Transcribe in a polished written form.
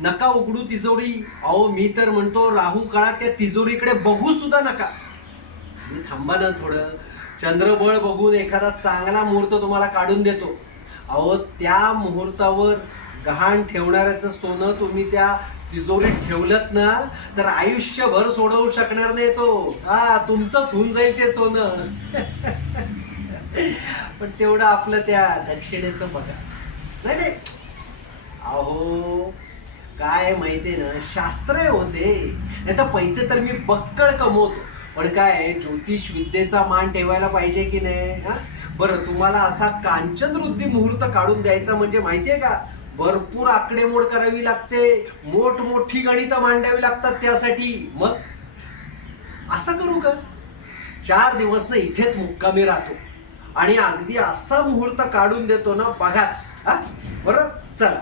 नका उघडू तिजोरी. अहो मी तर म्हणतो राहू काळात त्या तिजोरीकडे बघू सुद्धा नका. मी थांबा ना थोडं, चंद्रबळ बघून एखादा चांगला मुहूर्त तुम्हाला काढून देतो. अहो त्या मुहूर्तावर गहाण ठेवणाऱ्याचं सोनं तुम्ही त्या तिजोरीत ठेवलत ना तर आयुष्यभर सोडवू शकणार नाही तो. हा, तुमचंच होऊन जाईल ते सोनं. पण तेवढं आपलं त्या दक्षिणेचं बघा. नाही नाही, अहो काय माहितीये ना, शास्त्र होते. नाही तर पैसे तर मी बक्कळ कमवतो, पण काय ज्योतिष विद्येचा मान ठेवायला पाहिजे की नाही. हा, बरं तुम्हाला असा कांचनवृद्धी मुहूर्त काढून द्यायचा म्हणजे माहितीये का, भरपूर आकडेमोड करावी लागते, मोठमोठी गणितं मांडावी लागतात त्यासाठी. मग असं करू का, 4 दिवस ना इथेच मुक्कामी राहतो आणि अगदी असा मुहूर्त काढून देतो ना, बघाच. हा, बरं चला.